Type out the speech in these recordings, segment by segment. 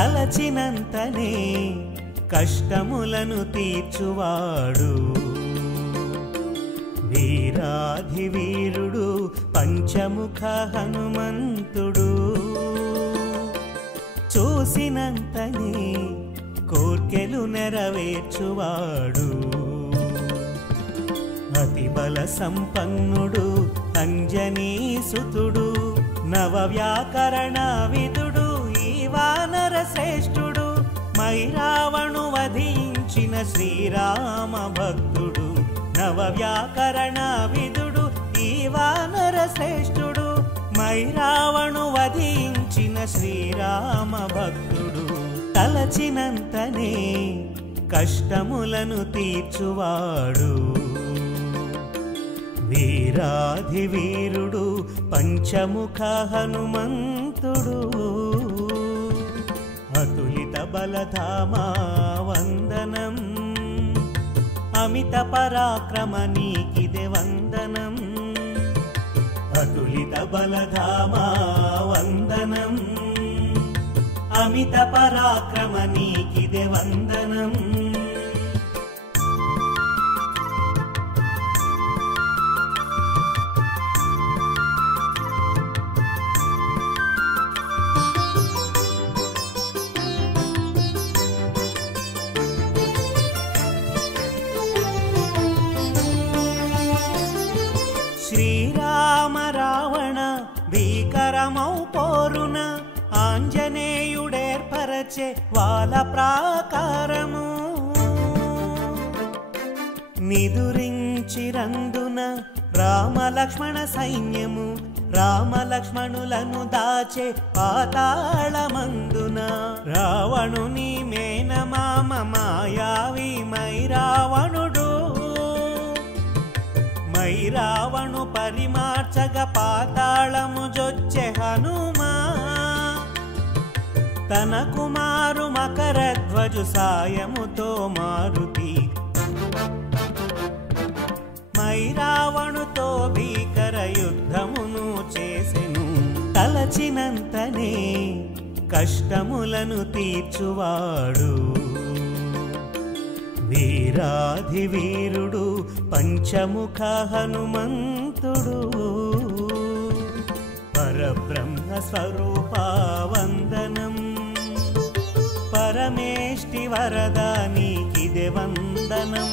తలచినంతనే కష్టములను తీర్చువాడు వీరాధివీరుడు పంచముఖ హనుమంతుడు చూసినంతనే కోర్కెలు నెరవేర్చువాడు అతి బల సంపన్నుడు అంజనీసుతుడు నవ వ్యాకరణ విదుడు ఈ వానర శ్రేష్ఠుడు మైరావణు వధించిన శ్రీరామ భక్తుడు నవ వ్యాకరణ విదుడు ఈ వానర శ్రేష్ఠుడు మైరావణు వధించిన శ్రీరామ భక్తుడు తలచినంతనే కష్టములను తీర్చువాడు వీరాధివీరుడు పంచముఖ హనుమంతుడు అతులిత బలధామా వందనం అమిత పరాక్రమ నీకిదే వందనం అతులిత బలధామా వందనం అమిత పరాక్రమ నీకిదే వందనం శ్రీరామ రావణ భీకరమౌ పోరున ఆంజనేయుడేర్పరచే వాళ్ళ ప్రాకారము నిదురించిరందున రామలక్ష్మణ సైన్యము రామలక్ష్మణులను దాచే పాతాళమందున రావణుని మేనమామ మాయావి మైరావణుడు మైరావణు పరిమార్చగ పాతాళము జొచ్చె హనుమా తన కుమారు మకరధ్వజు సాయముతో మారుతి మైరావణుతో భీకర యుద్ధమును చేసెను తలచినంతనే కష్టములను తీర్చువాడు వీరాధివీరుడు పంచముఖ హనుమంతుడు పరబ్రహ్మ స్వరూప వందనం పరమేష్టి వరద నీకిదే వందనం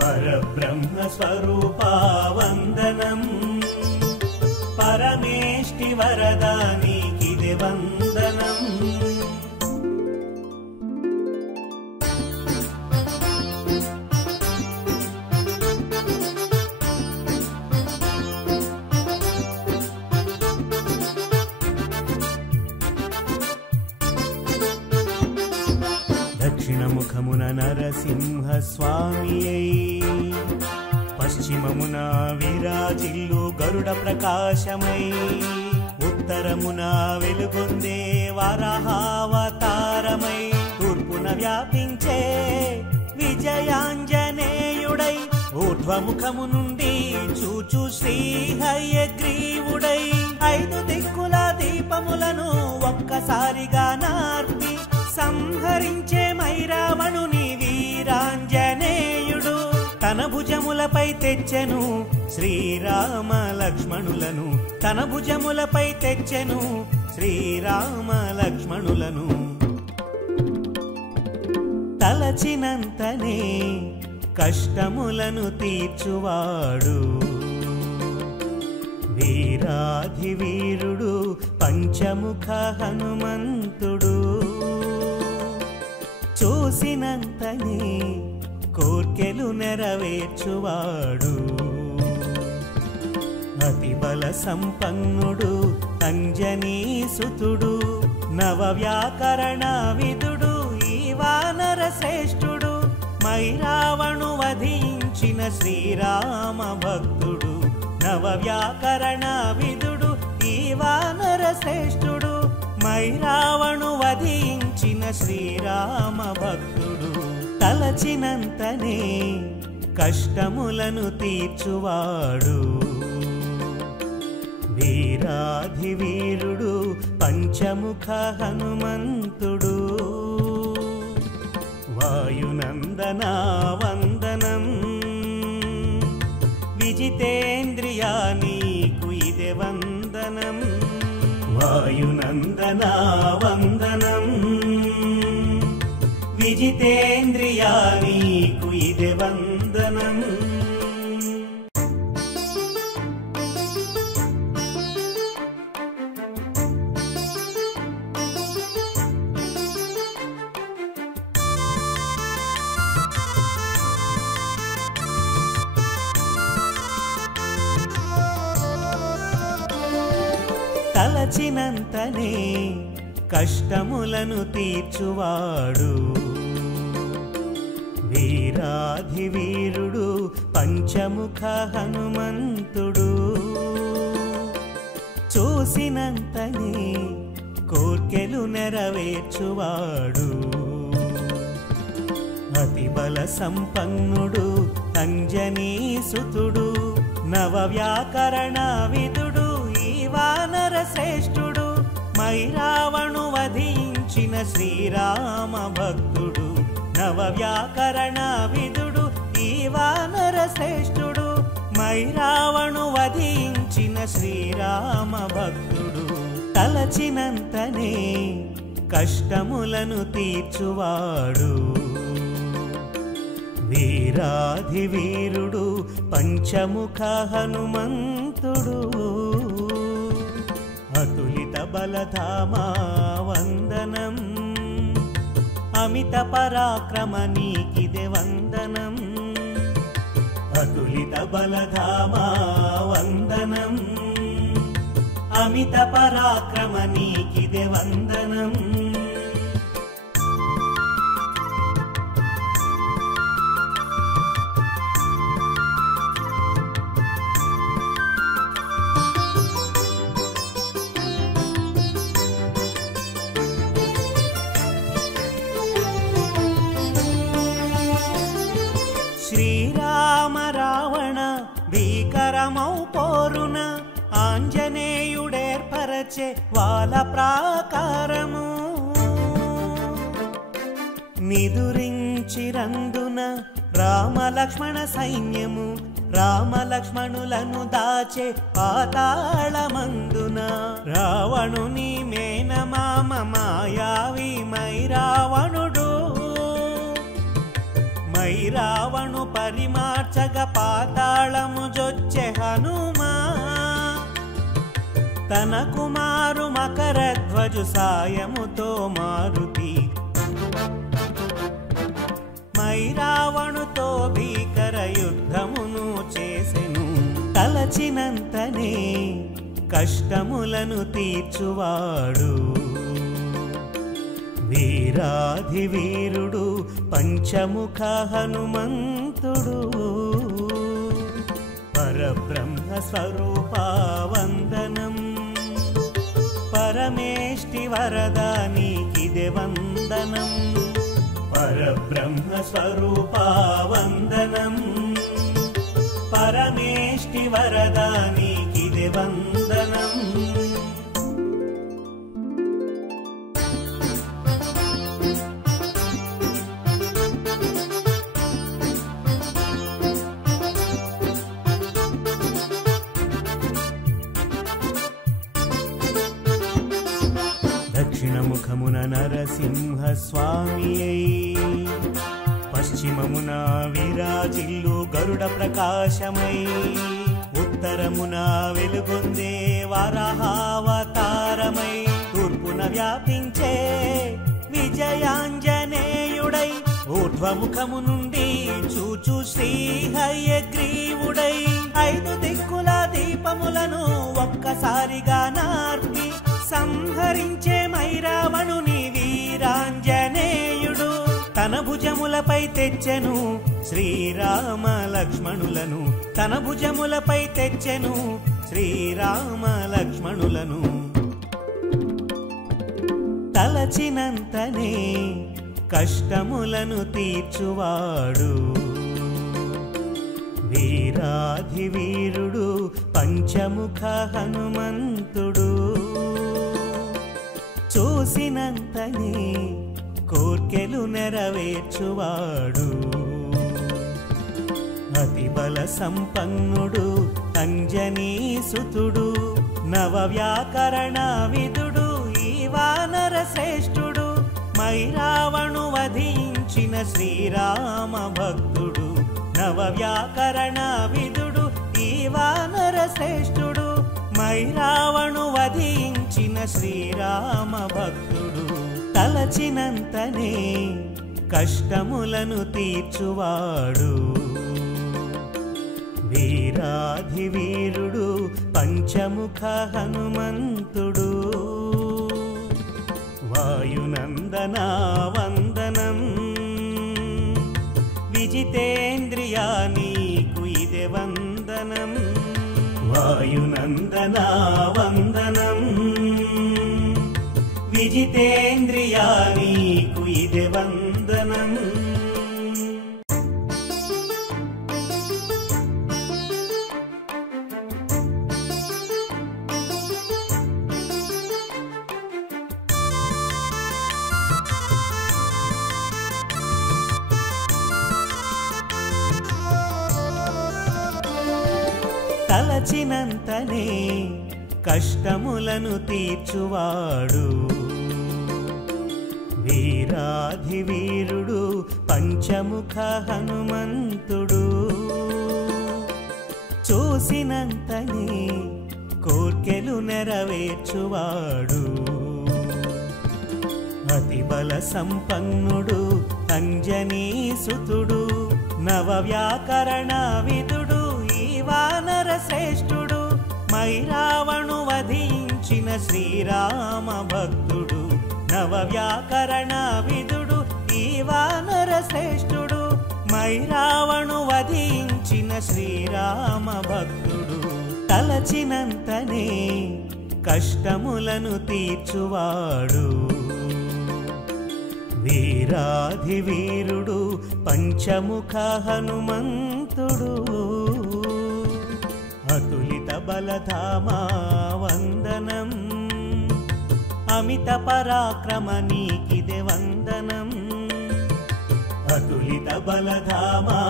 పరబ్రహ్మ స్వరూప వందనం పరమేష్టి వరద నీకిదే వందనం దక్షిణముఖమున నరసింహ స్వామియై పశ్చిమమున విరాజిల్లు గరుడ ప్రకాశమై ఉత్తరమున వెలుగొందే వరాహావతారమై తూర్పున వ్యాపించే విజయాంజనేయుడై ఊర్ధ్వముఖము నుండి చూచు శ్రీ హయగ్రీవుడై ఐదు దిక్కుల దీపములను ఒక్కసారిగా నార్పి సంహరించే మైరావణుని వీరాంజనేయుడు తన భుజములపై తెచ్చెను శ్రీరామ లక్ష్మణులను తన భుజములపై తెచ్చెను శ్రీరామ లక్ష్మణులను తలచినంతనే కష్టములను తీర్చువాడు వీరాధివీరుడు పంచముఖ హనుమంతుడు చూసినంతనే కోర్కెలు నెరవేర్చువాడు అతి బల సంపన్నుడు అంజనీసుతుడు నవ వ్యాకరణ విదుడు ఈ వానర శ్రేష్ఠుడు మైరావణు వధించిన శ్రీరామ భక్తుడు నవ వ్యాకరణ విదుడు ఈ వానర శ్రేష్ఠుడు మైరావణు వధించిన శ్రీరామ భక్తుడు తలచినంతనే కష్టములను తీర్చువాడు వీరాధివీరుడు పంచముఖ హనుమంతుడు వాయునందన వందనం విజితేంద్రియా నీకు ఇదే వందనం వాయునందన వందనం విజితేంద్రియా నీకు ఇదే వందనం తలచినంతనే కష్టములను తీర్చువాడు వీరాధివీరుడు పంచముఖ హనుమంతుడు చూసినంతనే కోర్కెలు నెరవేర్చువాడు అతి బల సంపన్నుడు అంజనీసుతుడు నవవ్యాకరణ విదుడు వానర శ్రేష్ఠుడు మైరావణు వధించిన శ్రీరామ భక్తుడు నవవ్యాకరణ విదుడు ఈ వానర శ్రేష్ఠుడు మైరావణు వధించిన శ్రీరామ భక్తుడు తలచినంతనే కష్టములను తీర్చువాడు వీరాధివీరుడు పంచముఖ హనుమంతుడు అతులిత బలధామా వందనం అమిత పరాక్రమ నీకిదే వందనం అతులిత బలధామా వందనం అమిత పరాక్రమ నీకిదే వందనం శ్రీరామ రావణ భీకరమౌ పోరున ఆంజనేయుడేర్పరచే వాల ప్రాకారము నిదురించిరందున రామలక్ష్మణ సైన్యము రామలక్ష్మణులను దాచే పాతాళమందున రావణుని మేనమామ మాయావి మైరావణుడు మైరావణు పరిమార్చగ పాతాళము జొచ్చె హనుమా తన కుమారు మకరధ్వజు సాయముతో మారుతి మైరావణుతో భీకర యుద్ధమును చేసెను తలచినంతనే కష్టములను తీర్చువాడు వీరాధివీరుడు పంచముఖ హనుమంతుడు పరబ్రహ్మ స్వరూపా వందనం పరమేష్టి వరదా నీకిదే వందనం పరబ్రహ్మ స్వరూపా వందనం పరమేష్టి వరదా నీకిదే వందనం దక్షిణముఖమున నరసింహ స్వామియై పశ్చిమమున విరాజిల్లు గరుడ ప్రకాశమై ఉత్తరమున వెలుగొందే వరాహావతారమై తూర్పున వ్యాపించే విజయాంజనేయుడై ఊర్ధ్వముఖము నుండి చూచు శ్రీ హయగ్రీవుడై ఐదు దిక్కుల దీపములను ఒక్కసారిగా నార్పి సంహరించే మైరావణుని వీరాంజనేయుడు తన భుజములపై తెచ్చెను శ్రీరామ లక్ష్మణులను తన భుజములపై తెచ్చెను శ్రీరామ లక్ష్మణులను తలచినంతనే కష్టములను తీర్చువాడు వీరాధివీరుడు పంచముఖ హనుమంతుడు చూసినంతనే కోర్కెలు నెరవేర్చువాడు. అతి బల సంపన్నుడు అంజనీసుతుడు, నవ వ్యాకరణ విదుడు ఈ వానర శ్రేష్ఠుడు. మైరావణు వధించిన శ్రీరామ భక్తుడు, నవ వ్యాకరణ విదుడు ఈ వానర శ్రేష్ఠుడు. మైరావణు వధించిన శ్రీరామ భక్తుడు, తలచినంతనే కష్టములను తీర్చువాడు. వీరాధివీరుడు పంచముఖ హనుమంతుడు, వాయునందన వందనం. విజితేంద్రియా నీకు ఇదే వందనం, వాయునందన వందనం. విజితేంద్రియా నీకు ఇదే వందనం. తలచినంతనే కష్టములను తీర్చువాడు. వీరాధివీరుడు పంచముఖ హనుమంతుడు, చూసినంతనే కోర్కెలు నెరవేర్చువాడు. అతి బల సంపన్నుడు అంజనీసుతుడు, నవ వ్యాకరణ విదుడు ఈ వానర శ్రేష్ఠుడు. మైరావణు వధించిన శ్రీరామ భక్తుడు, నవ వ్యాకరణ విదుడు ఈ వానర శ్రేష్ఠుడు. మైరావణు వధించిన శ్రీరామ భక్తుడు, తలచినంతనే కష్టములను తీర్చువాడు. వీరాధివీరుడు పంచముఖ హనుమంతుడు, అతులిత బలధామా వందనం. అమిత పరాక్రమ నీకిదే వందనం, అతులిత బలధామా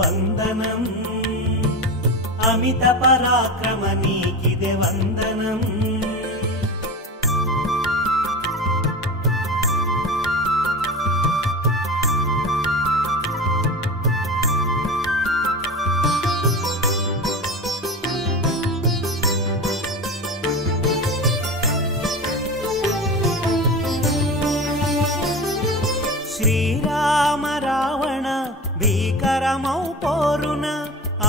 వందనం. అమిత పరాక్రమ నీకిదే వందనం. శ్రీరామ రావణ భీకరమౌ పోరున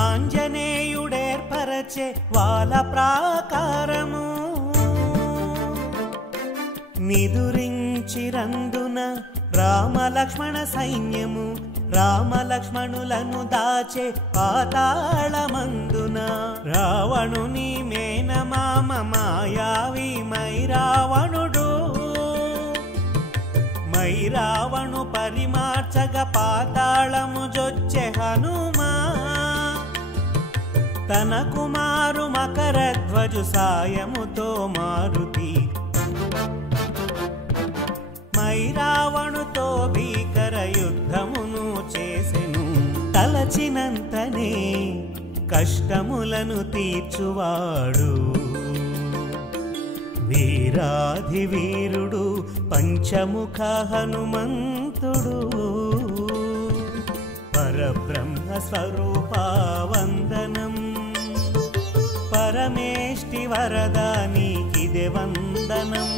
ఆంజనేయుడేర్పరచే వాళ్ళ ప్రాకారము. నిదురించిరందున రామలక్ష్మణ సైన్యము, రామలక్ష్మణులను దాచే పాతాళమందున. రావణుని మేనమామ మాయావి మైరావణుడు, మైరావణు పరిమార్చగ పాతాళము జొచ్చె హనుమా. తన కుమారు మకరధ్వజు సాయముతో మారుతి, మైరావణుతో భీకర యుద్ధమును చేసెను. తలచినంతనే కష్టములను తీర్చువాడు. వీరాధివీరుడు పంచముఖ హనుమంతుడు, పరబ్రహ్మ స్వరూపా వందనం. పరమేష్టి వరదా నీకిదే వందనం,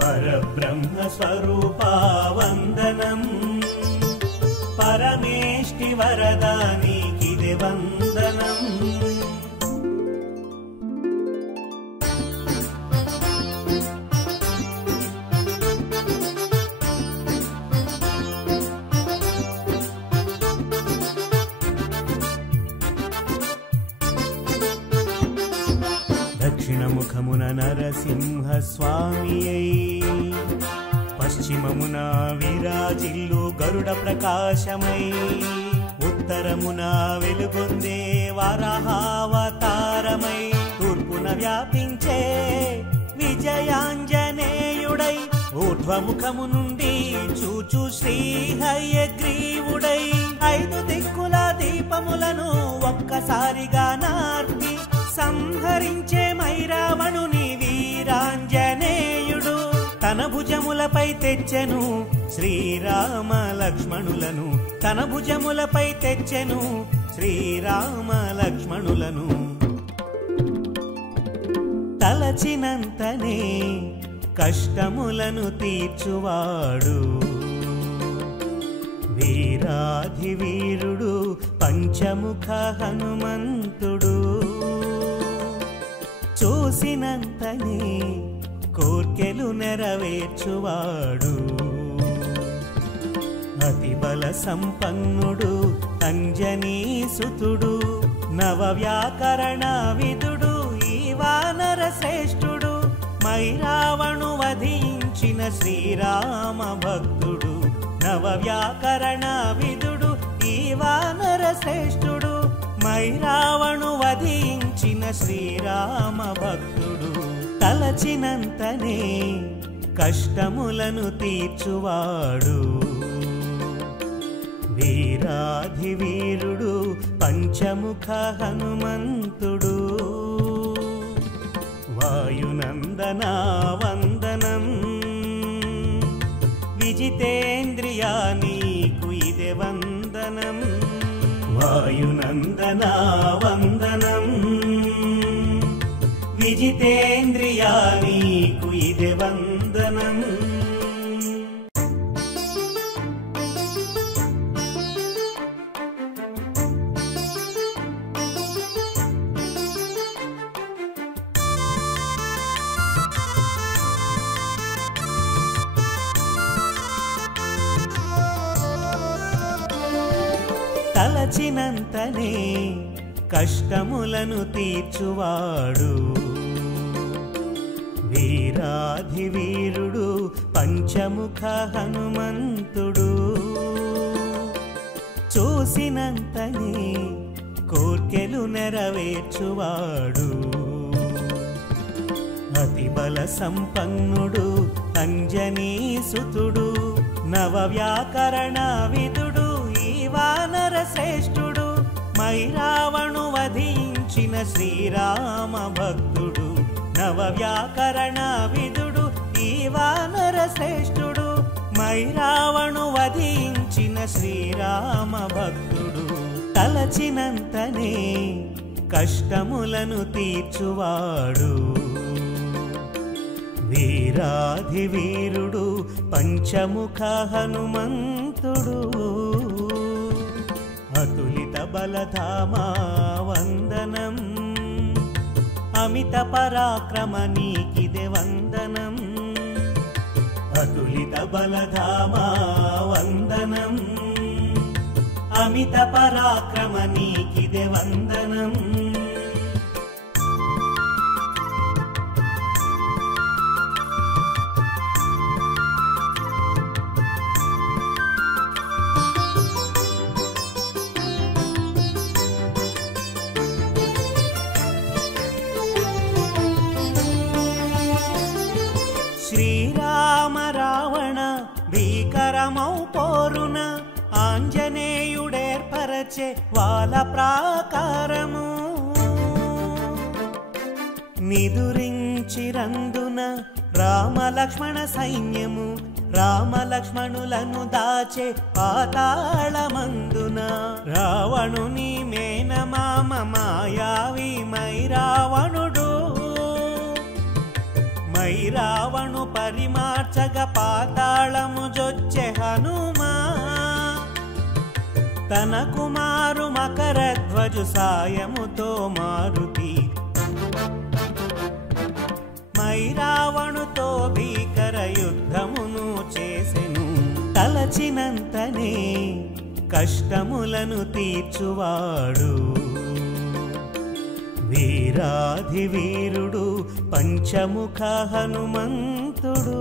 పరబ్రహ్మ స్వరూపా వందనం. పరమేష్టి వరదా నీకిదే వందనం. దక్షిణముఖమున నరసింహ స్వామియై, పశ్చిమమున విరాజిల్లు గరుడ ప్రకాశమై, ఉత్తరమున వెలుగొందే వరాహావతారమై, తూర్పున వ్యాపించే విజయాంజనేయుడై, ఊర్ధ్వముఖము నుండి చూచు శ్రీ హయగ్రీవుడై 5 దిక్కుల దీపములను ఒక్కసారిగా నార్పి సంహరించే మైరావణుని వీరాంజనేయుడు తన భుజములపై తెచ్చెను శ్రీరామ లక్ష్మణులను తన భుజములపై తెచ్చెను శ్రీరామ లక్ష్మణులను తలచినంతనే కష్టములను తీర్చువాడు వీరాధివీరుడు పంచముఖ హనుమంతుడు చూసినంతనే కోర్కెలు నెరవేర్చువాడు అతి బల సంపన్నుడు అంజనీసుతుడు నవవ్యాకరణ విదుడు ఈ వానర శ్రేష్ఠుడు మైరావణు వధించిన శ్రీరామ భక్తుడు నవవ్యాకరణ విదుడు ఈ వానర శ్రేష్ఠుడు మైరావణు వధించిన శ్రీరామ భక్తుడు తలచినంతనే కష్టములను తీర్చువాడు వీరాధివీరుడు పంచముఖ హనుమంతుడు వాయునందన వందనం విజితేంద్రియా నీకు ఇదే వందనం వాయునందన వందనం విజితేంద్రియా నీకు ఇదే వందనం తలచినంతనే కష్టములను తీర్చువాడు వీరాధివీరుడు పంచముఖ హనుమంతుడు చూసినంతనే కోర్కెలు నెరవేర్చువాడు అతి బల సంపన్నుడు అంజనీసుతుడు నవవ్యాకరణ విదుడు ఈ వానర శ్రేష్ఠుడు మైరావణు వధించిన శ్రీరామ భక్తుడు నవవ్యాకరణ విదుడు ఈ వానర శ్రేష్ఠుడు మైరావణు వధించిన శ్రీరామ భక్తుడు తలచినంతనే కష్టములను తీర్చువాడు వీరాధివీరుడు పంచముఖ హనుమంతుడు అతులిత బలధామా వందనం అమిత పరాక్రమ నీకిదే వందనం అతులిత బలధామా వందనం అమిత పరాక్రమ నీకిదే వందనం శ్రీరామ రావణ భీకరమౌ పోరున ఆంజనేయుడేర్పరచే వాళ్ళ ప్రాకారము నిదురించిరందున రామలక్ష్మణ సైన్యము రామలక్ష్మణులను దాచే పాతాళమందున రావణుని మేనమామ మాయావి మైరావణుడు మైరావణు పరిమార్చగ పాతాళము జొచ్చె హనుమా తన కుమారు మకరధ్వజు సాయముతో మారుతి మైరావణుతో భీకర యుద్ధమును చేసెను తలచినంతనే కష్టములను తీర్చువాడు వీరాధివీరుడు పంచముఖ హనుమంతుడు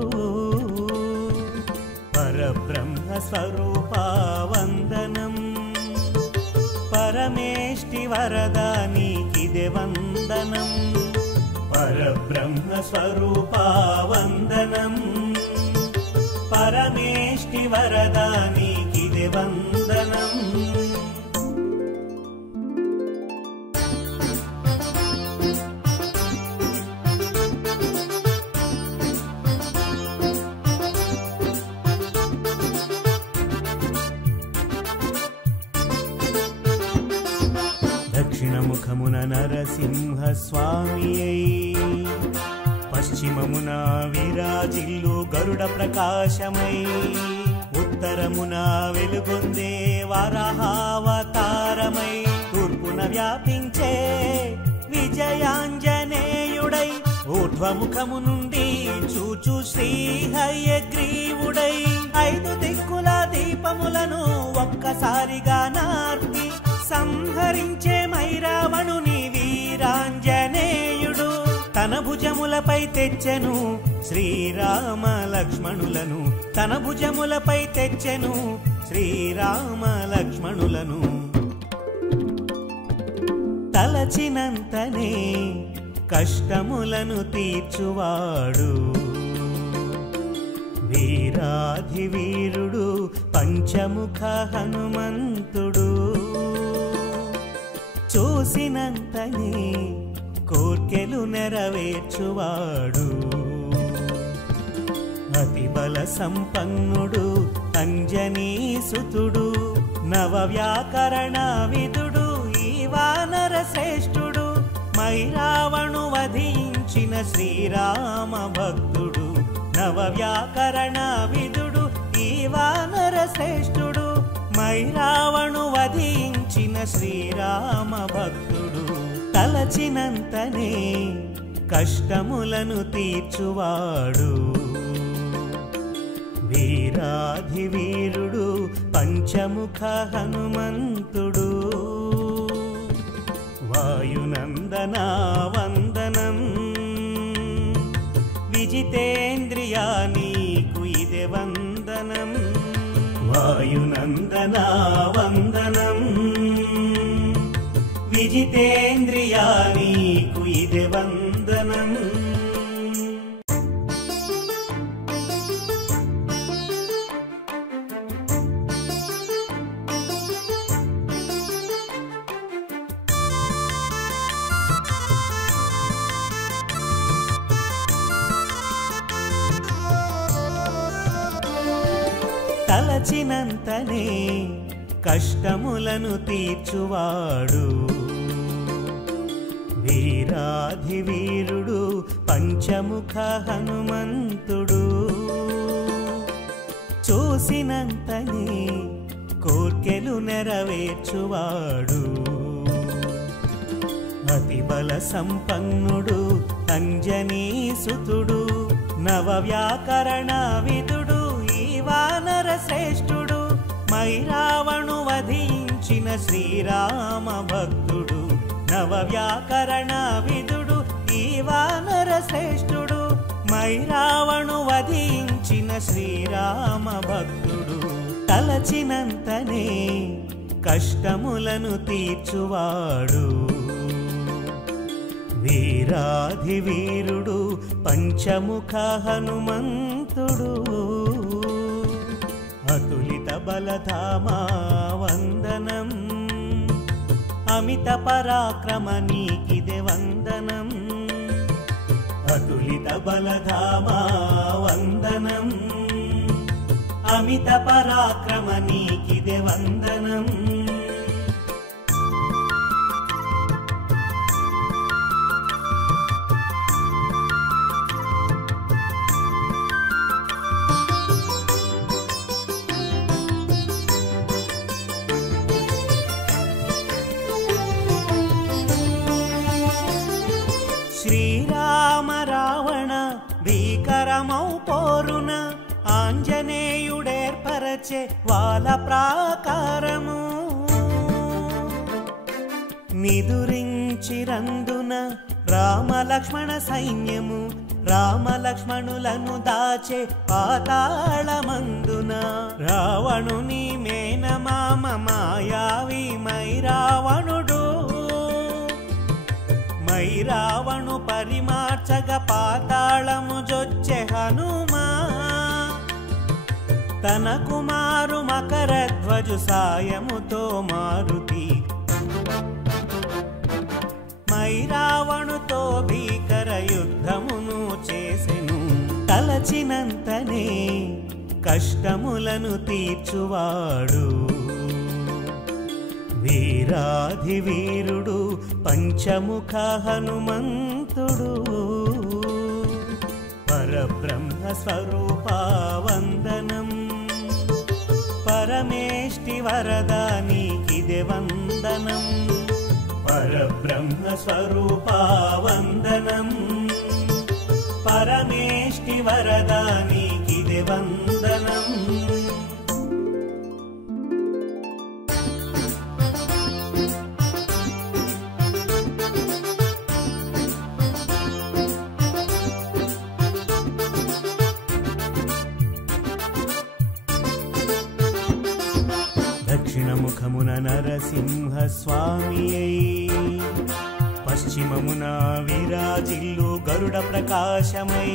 పరబ్రహ్మ స్వరూప వందనం పరమేష్టి వరదా నీకిదే వందనం పరబ్రహ్మ స్వరూప వందనం పరమేష్టి వరదా నీకిదే వందనం. దక్షిణముఖమున నరసింహ స్వామియై, పశ్చిమమున విరాజిల్లు గరుడ ప్రకాశమై, ఉత్తరమున వెలుగొందే వరాహావతారమై, తూర్పున వ్యాపించే విజయాంజనేయుడై, ఊర్ధ్వముఖము నుండి చూచు శ్రీ హయగ్రీవుడై, ఐదు దిక్కుల దీపములను ఒక్కసారిగా నార్పి సంహరించే మైరావణుని వీరాంజనేయుడు, తన భుజములపై తెచ్చెను శ్రీరామ లక్ష్మణులను, తన భుజములపై తెచ్చెను శ్రీరామ లక్ష్మణులను. తలచినంతనే కష్టములను తీర్చువాడు, వీరాధివీరుడు పంచముఖ హనుమంతుడు. చూసినంతనే కోర్కెలు నెరవేర్చువాడు, అతి బల సంపన్నుడు అంజనీసుతుడు, నవ వ్యాకరణ విదుడు ఈ వానర శ్రేష్ఠుడు, మైరావణు వధించిన శ్రీరామ భక్తుడు, నవ వ్యాకరణ విదుడు ఈ వానర శ్రేష్ఠుడు, మైరావణు వధించిన శ్రీరామ భక్తుడు. తలచినంతనే కష్టములను తీర్చువాడు, వీరాధివీరుడు పంచముఖ హనుమంతుడు. వాయునందనా వందనం, విజితేంద్రియా నీకు ఇదే వందనం. వాయునందనా వందనం, విజితేంద్రియా నీకు ఇదే వందనం. తలచినంతనే కష్టములను తీర్చువాడు, వీరాధివీరుడు పంచముఖ హనుమంతుడు. చూసినంతనే కోర్కెలు నెరవేర్చువాడు, అతి బల సంపన్నుడు అంజనీసుతుడు, నవ వ్యాకరణ విదుడు ఈ వానర శ్రేష్ఠుడు, మైరావణు వధించిన శ్రీరామ భక్తుడు, నవ వ్యాకరణ విదుడు ఈ వానర శ్రేష్ఠుడు, మైరావణు వధించిన శ్రీరామ భక్తుడు. తలచినంతనే కష్టములను తీర్చువాడు, వీరాధివీరుడు పంచముఖ హనుమంతుడు. అతులిత బలధామా వందనం, అమిత పరాక్రమ నీకిదే వందనం. అతులిత బలధామా వందనం, అమిత పరాక్రమ నీకిదే వందనం. శ్రీరామ రావణ భీకరమౌ పోరున, ఆంజనేయుడేర్పరచే వాల ప్రాకారము, నిదురించిరందున రామ లక్ష్మణ సైన్యము, రామ లక్ష్మణులను దాచే పాతాళమందున, రావణుని మేనమామ మాయావి మైరావణుడు, మైరావణు పరిమార్చగ పాతాళము జొచ్చె హనుమా. తన కుమారు మకరధ్వజు సాయముతో మారుతి మైరావణుతో భీకర యుద్ధమును చేసెను. తలచినంతనే కష్టములను తీర్చువాడు వీరాధివీరుడు పంచముఖ హనుమంతుడు. పరబ్రహ్మ స్వరూప వందనం, పరమేష్టి వరదా నీకిదే వందనం. పరబ్రహ్మ స్వరూప వందనం, పరమేష్టి వరదా నీకిదే వందనం. దక్షిణముఖమున నరసింహ స్వామియై, పశ్చిమమున విరాజిల్లు గరుడ ప్రకాశమై,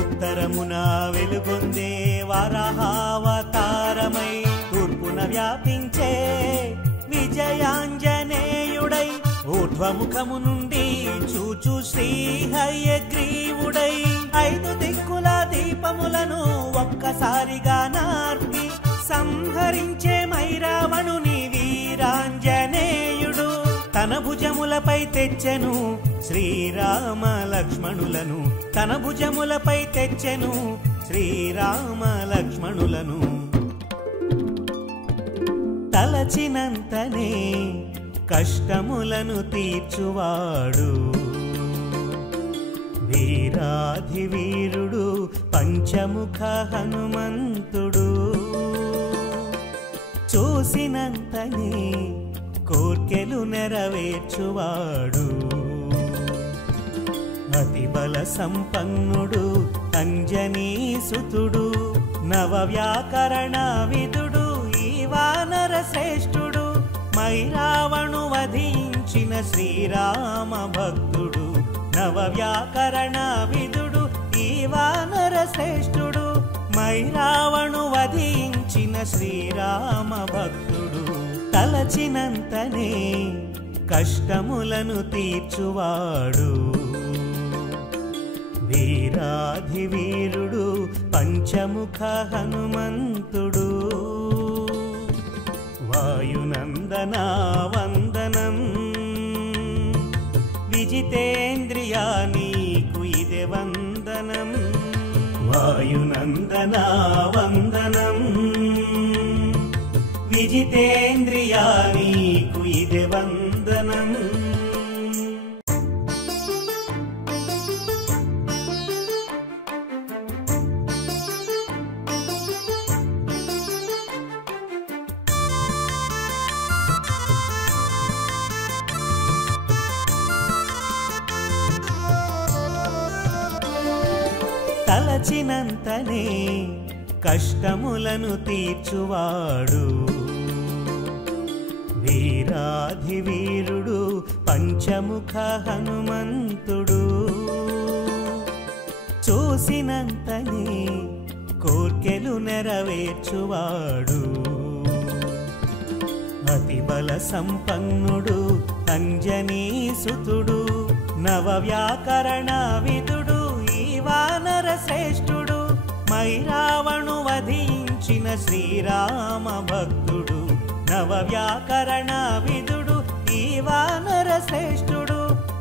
ఉత్తరమున వెలుగొందే వరాహావతారమై, తూర్పున వ్యాపించే విజయాంజనేయుడై, ఊర్ధ్వముఖము నుండి చూచు శ్రీ హయగ్రీవుడై, ఐదు దిక్కుల దీపములను ఒక్కసారిగా నార్పి సంహరించే మైరావణుని వీరాంజనేయుడు. తన భుజములపై తెచ్చెను శ్రీరామ లక్ష్మణులను, తన భుజములపై తెచ్చెను శ్రీరామ లక్ష్మణులను. తలచినంతనే కష్టములను తీర్చువాడు వీరాధివీరుడు పంచముఖ హనుమంతుడు. చూసినంతనే కోర్కెలు నెరవేర్చువాడు అతి బల సంపన్నుడు అంజనీసుతుడు. నవ వ్యాకరణ విదుడు ఈ వానర శ్రేష్ఠుడు, మైరావణు వధించిన శ్రీరామ భక్తుడు. నవ వ్యాకరణ విదుడు ఈ వానర శ్రేష్ఠుడు, మైరావణు వధించిన శ్రీరామ భక్తుడు. తలచినంతనే కష్టములను తీర్చువాడు వీరాధివీరుడు పంచముఖ హనుమంతుడు. వాయునందన వందనం, విజితేంద్రియా నీకు ఇదే వందనం. వాయునందన వందనం, విజితేంద్రియా నీకు ఇదే వందనం. తలచినంతనే కష్టములను తీర్చువాడు వీరాధివీరుడు పంచముఖ హనుమంతుడు. చూసినంతనే కోర్కెలు నెరవేర్చువాడు అతి బల సంపన్నుడు అంజనీసుతుడు. నవ వ్యాకరణ విదుడు ఈ వానర శ్రేష్ఠుడు, మైరావణు వధించిన శ్రీరామ భక్తుడు. నవ వ్యాకరణ విదుడు ఈ వానర శ్రేష్ఠుడు,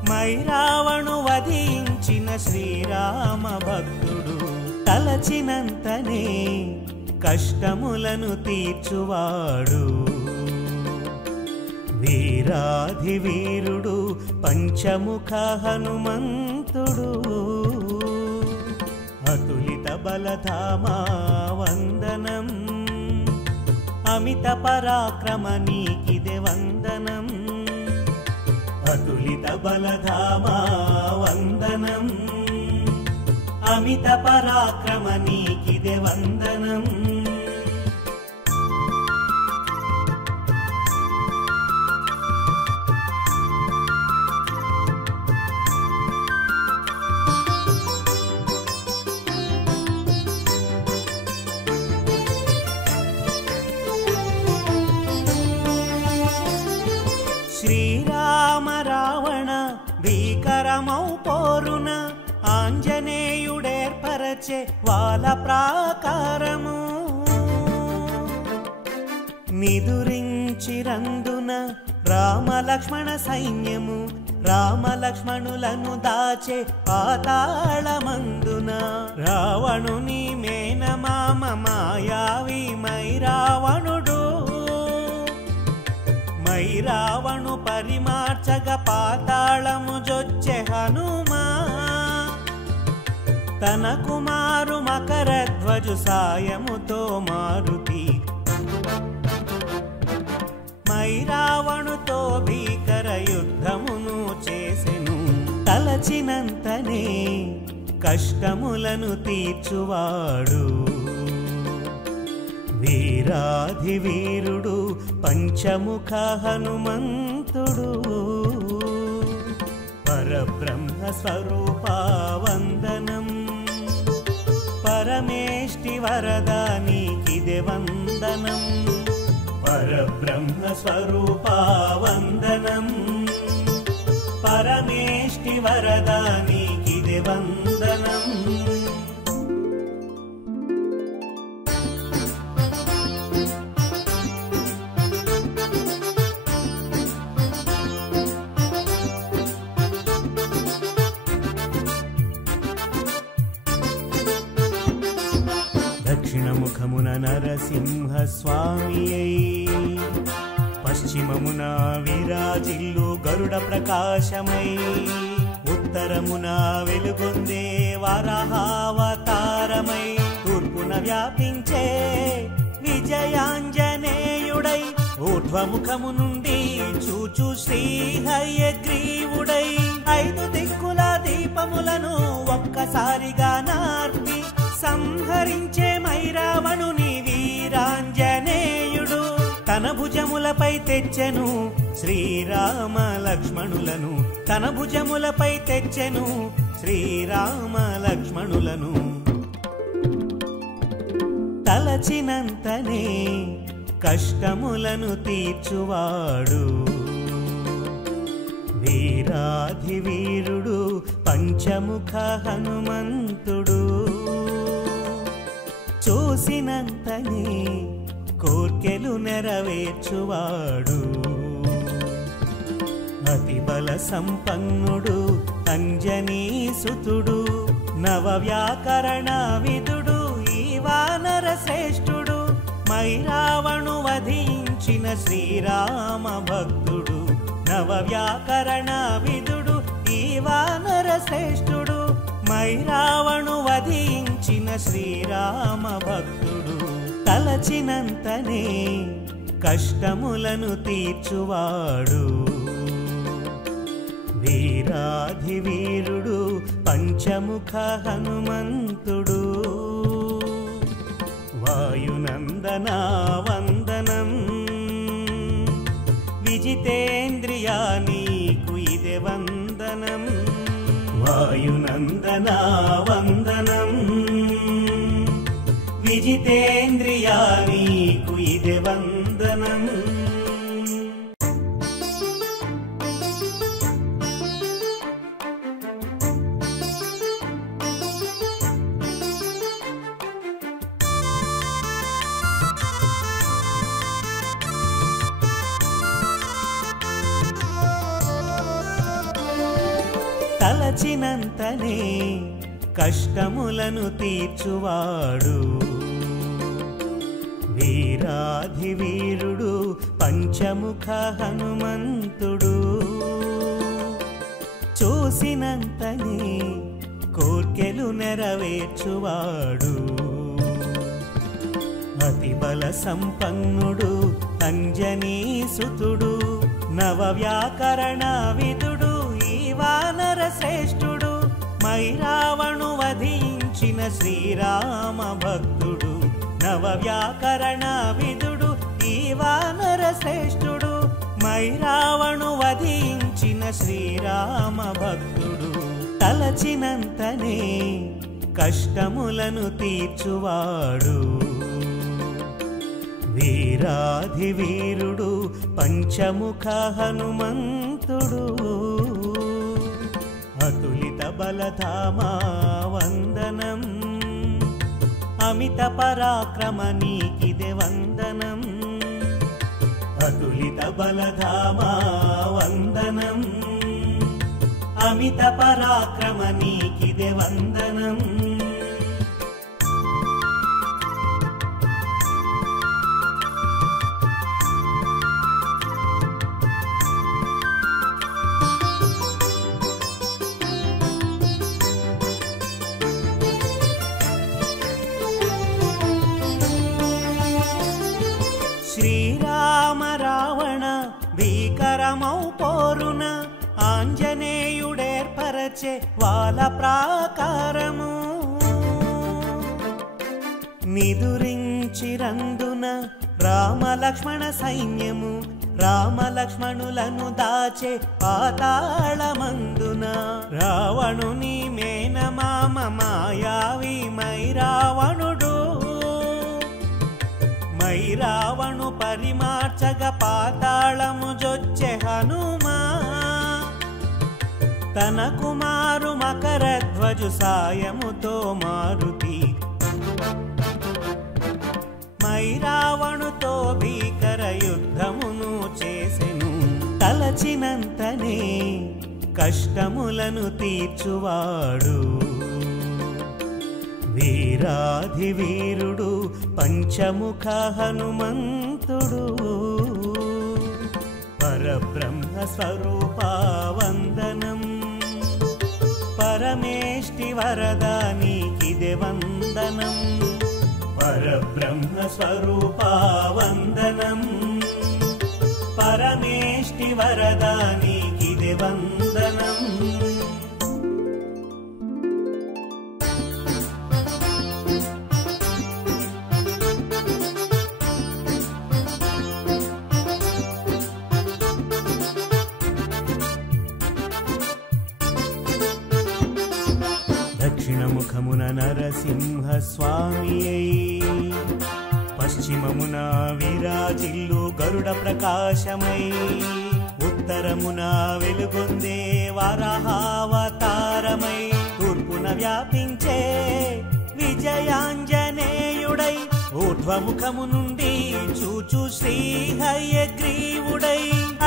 మైరావణు వధించిన శ్రీరామ భక్తుడు. తలచినంతనే కష్టములను తీర్చువాడు వీరాధివీరుడు పంచముఖ హనుమంతుడు. అతులిత బలధామా వందనం, అమిత పరాక్రమ నీకిదే వందనం. అతులిత బలధామా వందనం, అమిత పరాక్రమ నీకిదే వందనం. ఆంజనేయుడేర్పరచే వాల ప్రాకారము నిదురించిరందున రామలక్ష్మణ సైన్యము రామలక్ష్మణులను దాచే పాతాళమందున రావణుని మేనమామ మాయావి మైరావణుడు మైరావణు పరిమార్చగ పాతాళము జొచ్చె హనుమా తన కుమారు మకరధ్వజు సాయముతో మారుతి మైరావణుతో భీకర యుద్ధమును చేసెను తలచినంతనే కష్టములను తీర్చువాడు వీరాధివీరుడు పంచముఖ హనుమంతుడు పరబ్రహ్మ స్వరూప వందనం పరమేష్టి వరదా నీకిదే వందనం పరబ్రహ్మ స్వరూప వందనం పరమేష్టి వరదా నీకిదే వందనం దక్షిణముఖమున నరసింహ స్వామియై పశ్చిమమున విరాజిల్లు గరుడ ప్రకాశమై ఉత్తరమున వెలుగొందే వరాహావతారమై తూర్పున వ్యాపించే విజయాంజనేయుడై ఊర్ధ్వముఖము నుండి చూచు శ్రీ హయగ్రీవుడై ఐదు దిక్కుల దీపములను ఒక్కసారిగా నార్పి సంహరించే మైరావణుని వీరాంజనేయుడు తన భుజములపై తెచ్చెను శ్రీరామ లక్ష్మణులను తన భుజములపై తెచ్చెను శ్రీరామ లక్ష్మణులను తలచినంతనే కష్టములను తీర్చువాడు వీరాధివీరుడు పంచముఖ హనుమంతుడు చూసినంతనే కోర్కెలు నెరవేర్చువాడు అతి బల సంపన్నుడు అంజనీసుతుడు నవ వ్యాకరణ విదుడు ఈ వానర శ్రేష్ఠుడు మైరావణు వధించిన శ్రీరామ భక్తుడు నవ వ్యాకరణ విదుడు ఈ వానర శ్రేష్ఠుడు మైరావణు వధించిన శ్రీరామ భక్తుడు తలచినంతనే కష్టములను తీర్చువాడు వీరాధివీరుడు పంచముఖ హనుమంతుడు వాయునందన వందనం విజితేంద్రియా నీకు ఇదే వందనం వాయునందన వందనం విజితేంద్రియా నీకు ఇదే వందనం తలచినంతనే కష్టములను తీర్చువాడు వీరాధివీరుడు పంచముఖ హనుమంతుడు చూసినంతనే కోర్కెలు నెరవేర్చువాడు అతి బల సంపన్నుడు అంజనీసుతుడు నవ వ్యాకరణ విదుడు ఈ వానర శ్రేష్ఠుడు మైరావణు వధించిన శ్రీరామ భక్తుడు నవ వ్యాకరణ విదుడు ఈ వానర శ్రేష్ఠుడు మైరావణు వధించిన శ్రీరామ భక్తుడు తలచినంతనే కష్టములను తీర్చువాడు వీరాధివీరుడు పంచముఖ హనుమంతుడు అతులిత బలధామా వందనం, అమిత పరాక్రమ నీకిదే వందనం. అతులిత బలధామా వందనం, అమిత పరాక్రమ నీకిదే వందనం. శ్రీరామ రావణ భీకరమౌ పోరున ఆంజనేయుడేర్పరచే వాల ప్రాకారము, నిదురించిరందున రామలక్ష్మణ సైన్యము, రామలక్ష్మణులను దాచే పాతాళమందున. రావణుని మేనమామ మాయావి మైరావణుడు, మైరావణు పరిమార్చగ పాతాళము జొచ్చె హనుమా. తన కుమారు మకరధ్వజు సాయముతో మారుతి మైరావణుతో భీకర యుద్ధమును చేసెను. తలచినంతనే కష్టములను తీర్చువాడు, వీరాధివీరుడు పంచముఖ హనుమంతుడు. పరబ్రహ్మ స్వరూప వందనం, పరమేష్టి వరదా నీకిదే వందనం. పరబ్రహ్మ స్వరూప వందనం, పరమేష్టి వరదా నీకిదే వందనం. దక్షిణముఖమున నరసింహ స్వామియై, పశ్చిమమున విరాజిల్లు గరుడ ప్రకాశమై, ఉత్తరమున వెలుగొందే వరాహావతారమై, తూర్పున వ్యాపించే విజయాంజనేయుడై, ఊర్ధ్వముఖము నుండి చూచు శ్రీ హయగ్రీవుడై,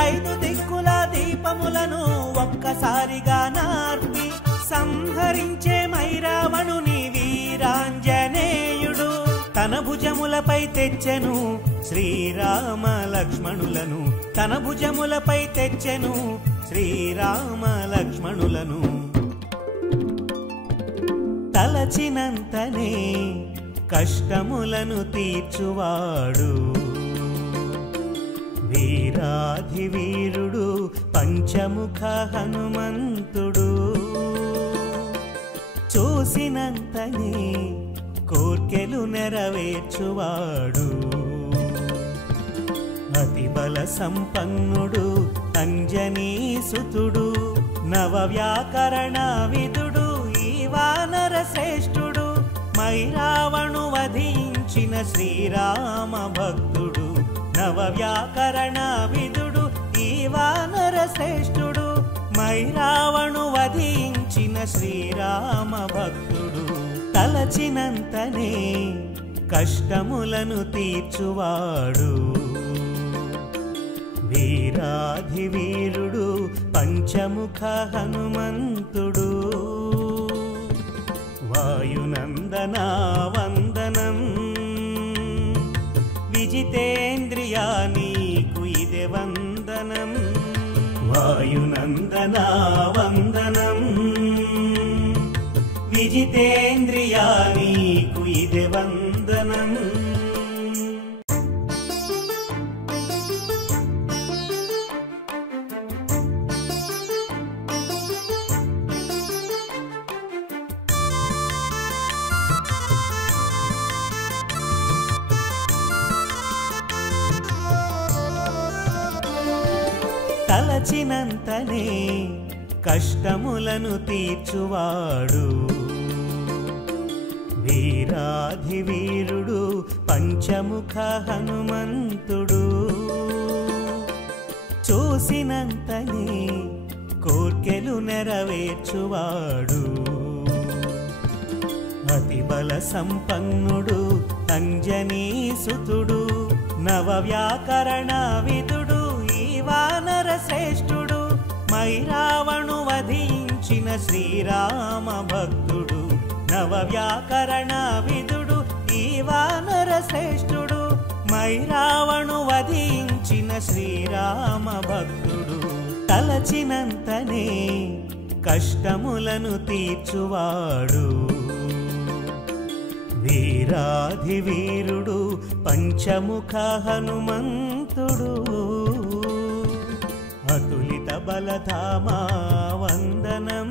ఐదు దిక్కుల దీపములను ఒక్కసారిగా నార్పి సంహరించే మైరావణుని వీరాంజనేయుడు. తన భుజములపై తెచ్చెను శ్రీరామ లక్ష్మణులను, తన భుజములపై తెచ్చెను శ్రీరామ లక్ష్మణులను. తలచినంతనే కష్టములను తీర్చువాడు, వీరాధివీరుడు పంచముఖ హనుమంతుడు. చూసినంతనే కోర్కెలు నెరవేర్చువాడు, అతి బల సంపన్నుడు అంజనీ సుతుడు. నవ వ్యాకరణ విదుడు ఈ వానర శ్రేష్ఠుడు, మైరావణు వధించిన శ్రీరామ భక్తుడు. నవ వ్యాకరణ విదుడు ఈ వానర శ్రేష్ఠుడు, మైరావణు వధించిన శ్రీరామ భక్తుడు. తలచినంతనే కష్టములను తీర్చువాడు, వీరాధివీరుడు పంచముఖ హనుమంతుడు. వాయునందన వందనం, విజితేంద్రియా నీకు ఇదే వందనం. వాయునందన వందనం, విజితేంద్రియా నీకు ఇదే వందనం. తలచినంతనే కష్టములను తీర్చువాడు, వీరాధివీరుడు పంచముఖ హనుమంతుడు. చూసినంతనే కోర్కెలు నెరవేర్చువాడు. అతి బల సంపన్నుడు అంజనీసుతుడు, నవ వ్యాకరణ విదుడు ఈ వానర శ్రేష్ఠుడు, మైరావణు వధించిన శ్రీరామ భక్తుడు. నవ వ్యాకరణ విదుడు ఈ వానర శ్రేష్ఠుడు, మైరావణు వధించిన శ్రీరామ భక్తుడు. తలచినంతనే కష్టములను తీర్చువాడు. వీరాధి వీరుడు పంచముఖ హనుమంతుడు, అతులిత బలధామా వందనం.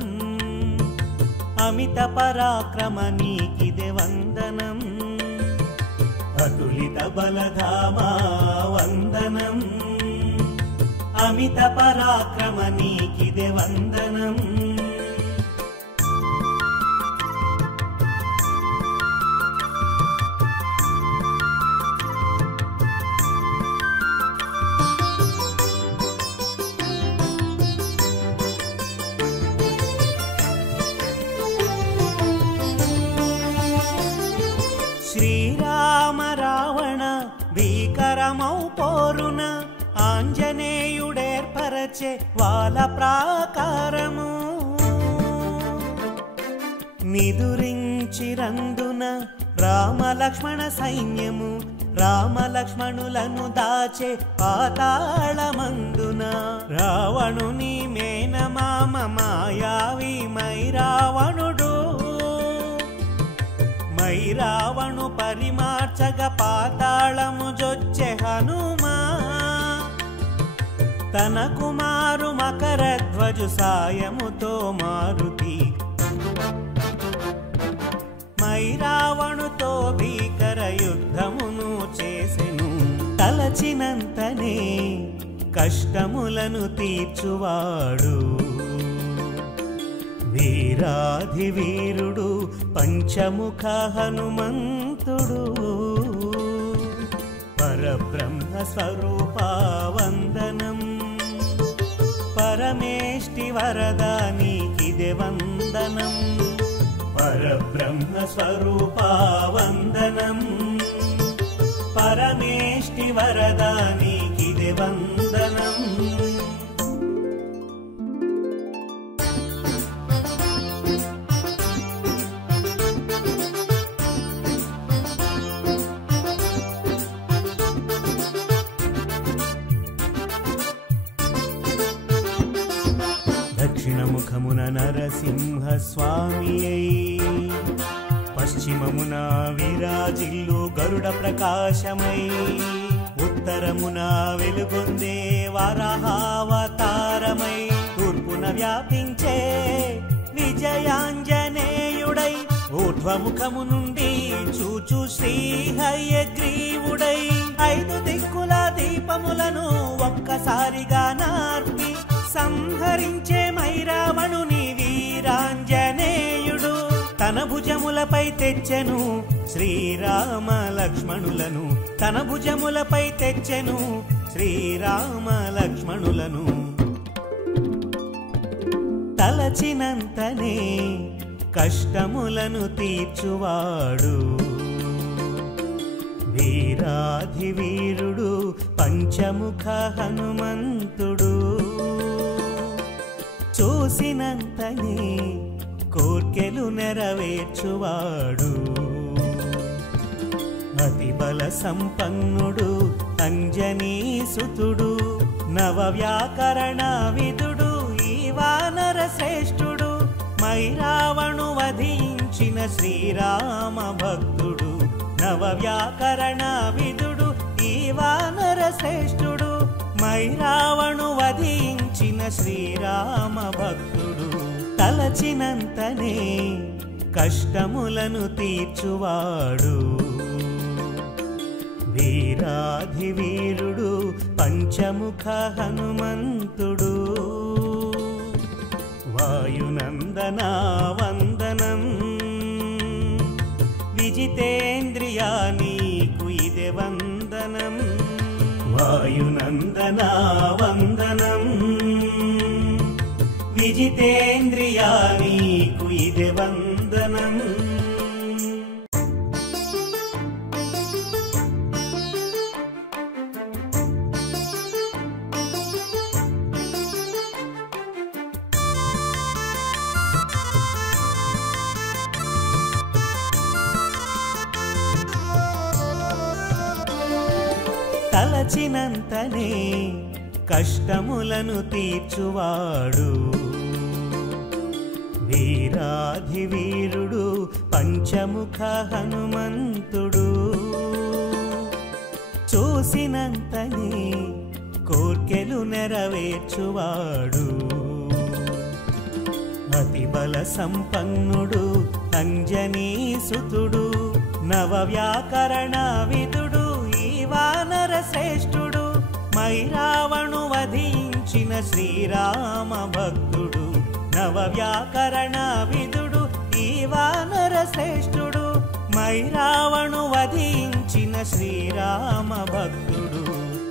అమిత పరాక్రమ నీకిదే వందనం. అతులిత బలధామా వందనం. అమిత పరాక్రమ నీకిదే వందనం. శ్రీరామ రావణ భీకరమౌ పోరున, ఆంజనేయుడేర్పరచే వాళ్ళ ప్రాకారము. నిదురించిరందున రామ లక్ష్మణ సైన్యము, రామ లక్ష్మణులను దాచే పాతాళమందున. రావణుని మేనమామ మాయావి మైరావణుడు, మైరావణు పరిమార్చగ పాతాళము జొచ్చె హనుమా. తన కుమారు మకరధ్వజు సాయముతో మారుతి, మైరావణుతో భీకర యుద్ధమును చేసెను. తలచినంతనే కష్టములను తీర్చువాడు. వీరాధి వీరుడు పంచముఖ హనుమంతుడు, పరబ్రహ్మ స్వరూప వందనం. పరమేష్టి వరదా నీకిదే వందనం. పరబ్రహ్మ స్వరూప వందనం. పరమేష్టి వరదా నీకిదే వందనం. దక్షిణముఖమున నరసింహ స్వామియై, పశ్చిమమున విరాజిల్లు గరుడ ప్రకాశమై, ఉత్తరమున వెలుగొందే వరాహావతారమై, తూర్పున వ్యాపించే విజయాంజనేయుడై, ఊర్ధ్వముఖము నుండి చూచు శ్రీ హయగ్రీవుడై, ఐదు దిక్కుల దీపములను ఒక్కసారిగా నార్పి సంహరించే మైరావణుని వీరాంజనేయుడు. తన భుజములపై తెచ్చెను శ్రీరామ లక్ష్మణులను, తన భుజములపై తెచ్చెను శ్రీరామ లక్ష్మణులను. తలచినంతనే కష్టములను తీర్చువాడు. వీరాధి వీరుడు పంచముఖ హనుమంతుడు, చూసినంతనే కోర్కెలు నెరవేర్చువాడు. అతి బల సంపన్నుడు అంజనీసుతుడు, నవ వ్యాకరణ విదుడు ఈ వానర శ్రేష్ఠుడు, మైరావణు వధించిన శ్రీరామ భక్తుడు. నవ వ్యాకరణ విదుడు ఈ వానర శ్రేష్ఠుడు, మైరావణు వధించిన శ్రీరామ భక్తుడు. తలచినంతనే కష్టములను తీర్చువాడు. వీరాధి వీరుడు పంచముఖ హనుమంతుడు, వాయునందన వందనం. విజితేంద్రియా నీకు ఇదే వందనం. వాయునందన వందనం. జితేంద్రియా నీకు ఇదే వందనం. తలచినంతనే కష్టములను తీర్చువాడు వీరాధివీరుడు పంచముఖ హనుమంతుడు. చూసినంతనే కోర్కెలు నెరవేర్చువాడు అతి బల సంపన్నుడు అంజనీసుతుడు. నవ వ్యాకరణ విదుడు ఈ వానర శ్రేష్ఠుడు. మైరావణు వధించిన శ్రీరామ భక్తుడు. నవ వ్యాకరణ విదుడు ఈ వానర శ్రేష్ఠుడు. మైరావణు వధించిన శ్రీరామ భక్తుడు.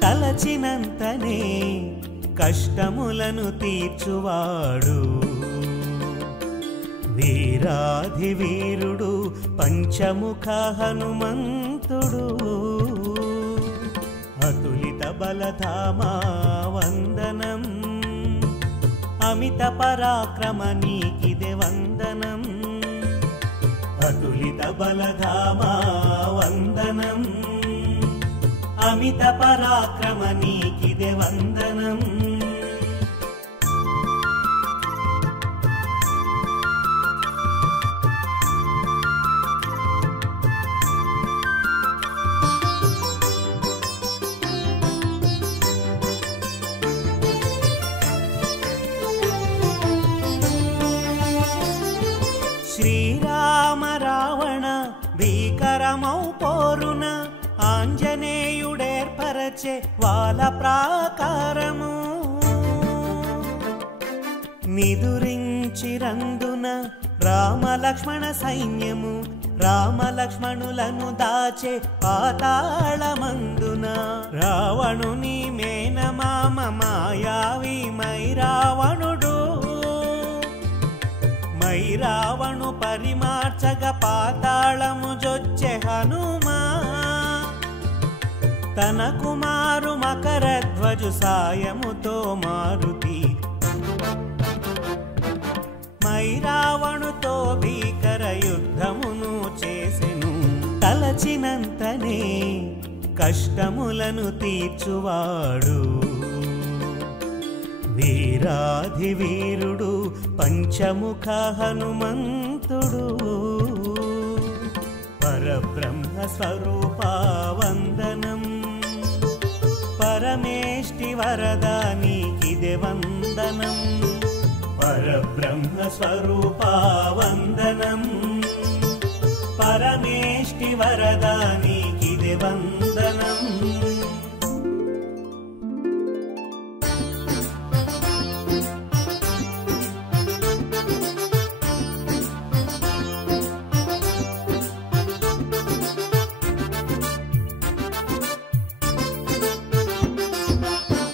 తలచినంతనే కష్టములను తీర్చువాడు వీరాధివీరుడు పంచముఖ హనుమంతుడు. అతులిత బలధామా వందనం. అమిత పరాక్రమ నీకిదే వందనం. అతులిత బలధామా వందనం. అమిత పరాక్రమ నీకిదే వందనం. శ్రీరామ రావణ భీకరమౌ పోరున ఆంజనేయుడేర్పరచే వాల ప్రాకారము. నిదురించిరందున రామలక్ష్మణ సైన్యము. రామలక్ష్మణులను దాచే పాతాళమందున. రావణుని మేనమామ మాయావి మైరావణుడు. మైరావణు పరిమార్చగ పాతాళము జొచ్చె హనుమా. తన కుమారు మకరధ్వజు సాయముతో మారుతి. మైరావణుతో భీకర యుద్ధమును చేసెను. తలచినంతనే కష్టములను తీర్చువాడు వీరాధివీరుడు పంచముఖ హనుమంతుడు. పరబ్రహ్మ స్వరూపా వందనం. పరమేష్టి వరదా నీకిదే వందనం. పరబ్రహ్మ స్వరూపా వందనం. పరమేష్టి వరదా నీకిదే వందనం.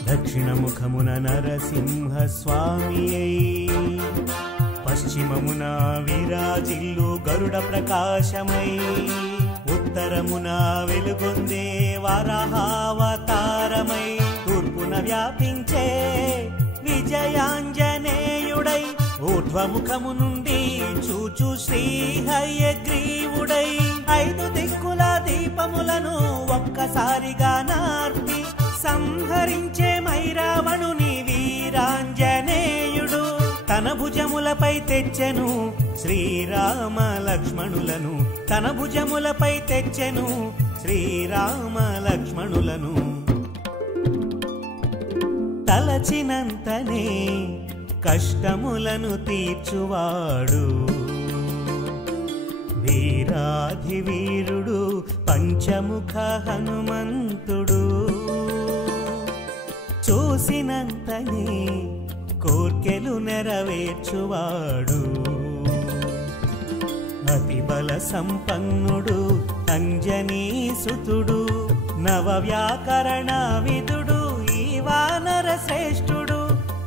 దక్షిణముఖమున నరసింహ స్వామియై. పశ్చిమమున విరాజిల్లు గరుడ ప్రకాశమై. ఉత్తరమున వెలుగొందే వరాహావతారమై. తూర్పున వ్యాపించే విజయాంజనేయుడై. ఊర్ధ్వముఖము నుండి చూచు శ్రీ హయగ్రీవుడై. 5 దిక్కుల దీపములను ఒక్కసారిగా నార్పి సంహరించే మైరావణుని వీరాంజనేయుడు. తన భుజములపై తెచ్చెను శ్రీరామ లక్ష్మణులను. తన భుజములపై తెచ్చెను శ్రీరామ లక్ష్మణులను. తలచినంతనే కష్టములను తీర్చువాడు వీరాధివీరుడు పంచముఖ హనుమంతుడు. చూసినంతనే కోర్కెలు నెరవేర్చువాడు అతి బల సంపన్నుడు అంజనీసుతుడు. నవ వ్యాకరణ విదుడు ఈ వానర శ్రేష్ఠుడు.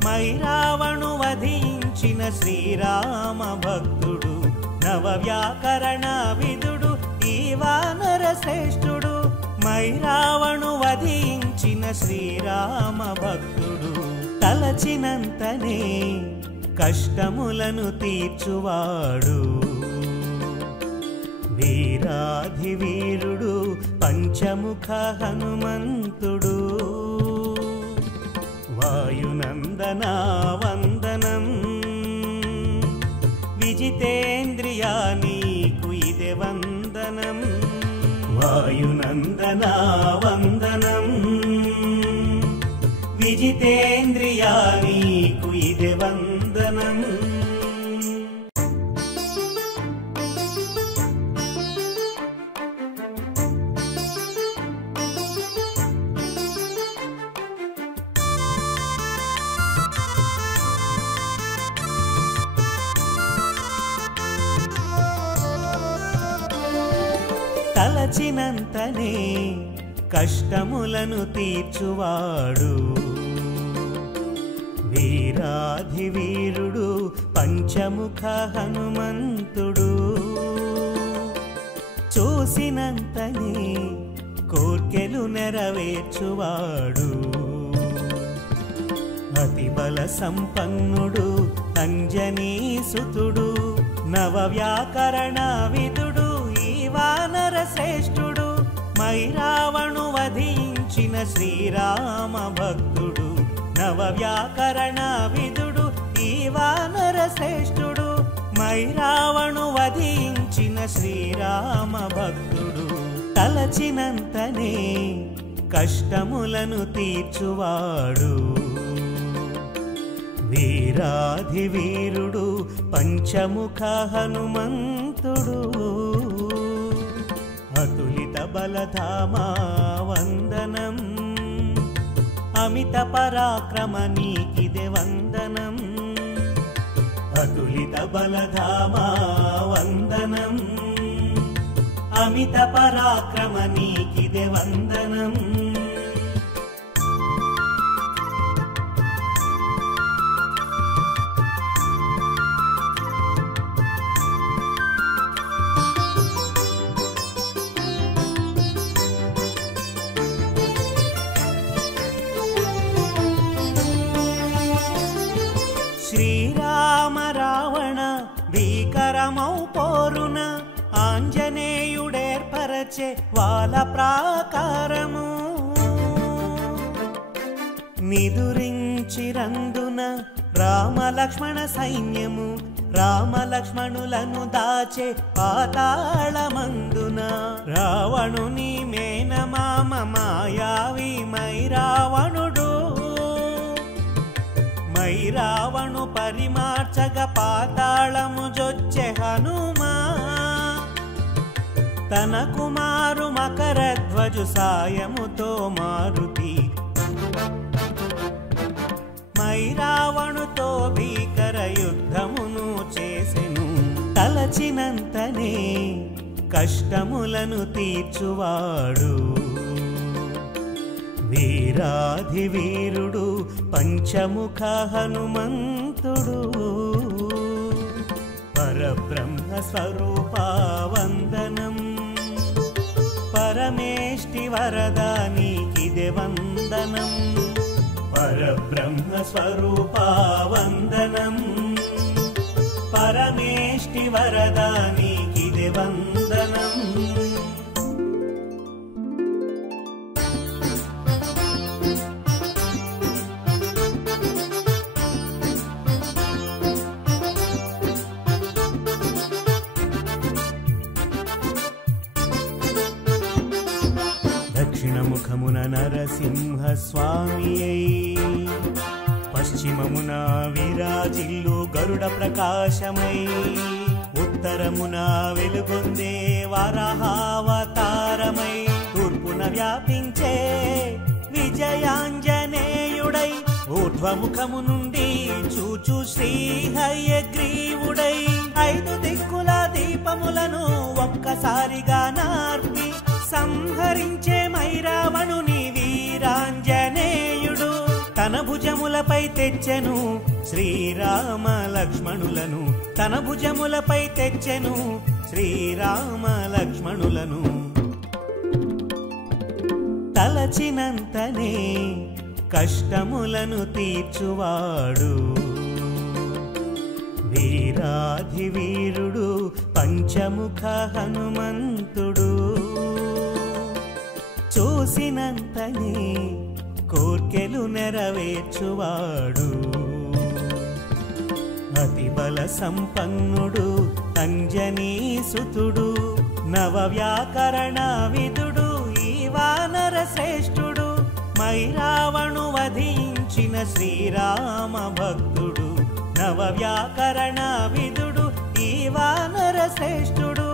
మైరావణు వధించిన వధించిన శ్రీరామ భక్తుడు నవవ్యాకరణ విదుడు ఈ వానర శ్రేష్ఠుడు మైరావణు వధించిన శ్రీరామ భక్తుడు తలచినంతనే కష్టములను తీర్చువాడు వీరాధివీరుడు పంచముఖ హనుమంతుడు వాయునందన వందనం విజితేంద్రియా నీకు ఇదే వందనం వాయునందన వందనం విజితేంద్రియా నీకు ఇదే వందనం తలచినంతనే కష్టములను తీర్చువాడు వీరాధివీరుడు పంచముఖ హనుమంతుడు చూసినంతనే కోర్కెలు నెరవేర్చువాడు అతి బల సంపన్నుడు అంజనీసుతుడు నవవ్యాకరణ విదుడు వానర శ్రేష్ఠుడు మైరావణు వధించిన శ్రీరామ భక్తుడు నవవ్యాకరణ విదుడు ఈ వానర శ్రేష్ఠుడు మైరావణు వధించిన శ్రీరామ భక్తుడు తలచినంతనే కష్టములను తీర్చువాడు వీరాధివీరుడు పంచముఖ హనుమంతుడు అతులిత బలధామా వందనం అమిత పరాక్రమ నీకిదే వందనం అతులిత బలధామా వందనం అమిత పరాక్రమ నీకిదే వందనం శ్రీరామ రావణ భీకరమౌ పోరున ఆంజనేయుడేర్పరచే వాల ప్రాకారము నిదురించిరందున రామలక్ష్మణ సైన్యము రామలక్ష్మణులను దాచే పాతాళమందున రావణుని మేనమామ మాయావి మైరావణుడు మైరావణు పరిమార్చగ పాతాళము జొచ్చె హనుమా తన కుమారు మకరధ్వజు సాయముతో మారుతి మైరావణుతో భీకర యుద్ధమును చేసెను తలచినంతనే కష్టములను తీర్చువాడు వీరాధివీరుడు పంచముఖ హనుమంతుడు పరబ్రహ్మ స్వరూపా వందనం పరమేష్టి వరదా నీకిదే వందనం పరబ్రహ్మ స్వరూపా వందనం పరమేష్టి వరదా నీకిదే వందనం దక్షిణముఖమున నరసింహ స్వామియై పశ్చిమమున విరాజిల్లు గరుడ ప్రకాశమై ఉత్తరమున వెలుగొందే వరాహావతారమై తూర్పున వ్యాపించే విజయాంజనేయుడై ఊర్ధ్వముఖము నుండి చూచు శ్రీ హయగ్రీవుడై ఐదు దిక్కుల దీపములను ఒక్కసారిగా నార్పి సంహరించే మైరావణుని వీరాంజనేయుడు తన భుజముల భుజములపై తెచ్చెను శ్రీరామ లక్ష్మణులను, తన భుజములపై తెచ్చెను శ్రీరామ లక్ష్మణులను. తలచినంతనే కష్టములను తీర్చువాడు వీరాధివీరుడు పంచముఖ హనుమంతుడు. చూసినంతనే కోర్కెలు నెరవేర్చువాడు అతి బల సంపన్నుడు అంజనీసుతుడు. నవ వ్యాకరణ విదుడు ఈ వానర శ్రేష్ఠుడు, మైరావణు వధించిన శ్రీరామ భక్తుడు. నవ వ్యాకరణ విదుడు ఈ వానర శ్రేష్ఠుడు,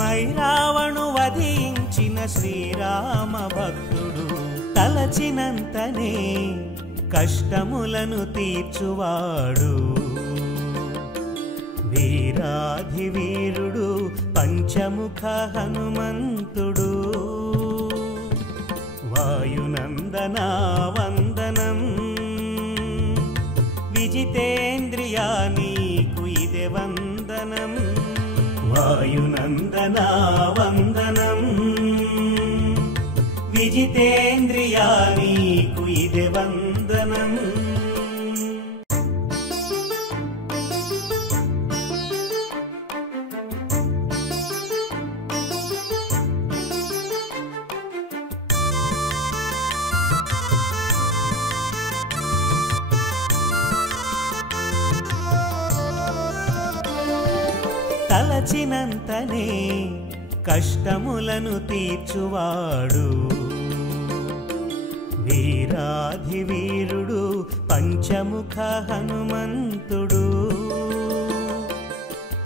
మైరావణు వధించిన శ్రీరామ భక్తుడు. తలచినంతనే కష్టములను తీర్చువాడు వీరాధివీరుడు పంచముఖ హనుమంతుడు. వాయునందన వందనం విజితేంద్రియా నీకు ఇదే వందనం. వాయునందన వందనం విజితేంద్రియా నీకు ఇదే వందనం. తలచినంతనే కష్టములను తీర్చువాడు వీరాధివీరుడు పంచముఖ హనుమంతుడు.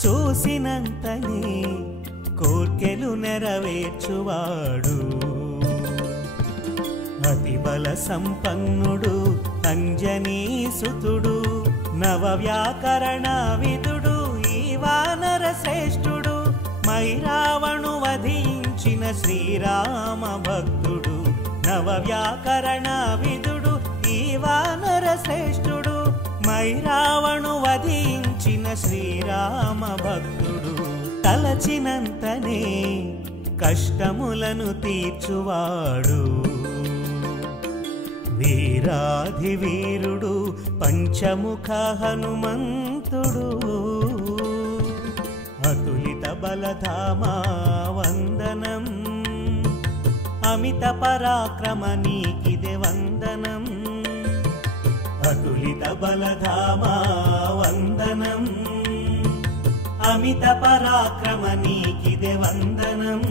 చూసినంతనే కోర్కెలు నెరవేర్చువాడు అతి బల సంపన్నుడు అంజనీసుతుడు. నవ వ్యాకరణ విదుడు ఈ వానర శ్రేష్ఠుడు, మైరావణు వధించిన శ్రీరామ భక్తుడు. నవ వ్యాకరణ విదుడు ఈ వానర శ్రేష్ఠుడు, మైరావణు వధించిన శ్రీరామ భక్తుడు. తలచినంతనే కష్టములను తీర్చువాడు వీరాధివీరుడు పంచముఖ హనుమంతుడు. అతులిత బలధామా వందనం, అమిత పరాక్రమ నీకిదే వందనం. అతులిత బలధామా వందనం, అమిత పరాక్రమ నీకిదే వందనం.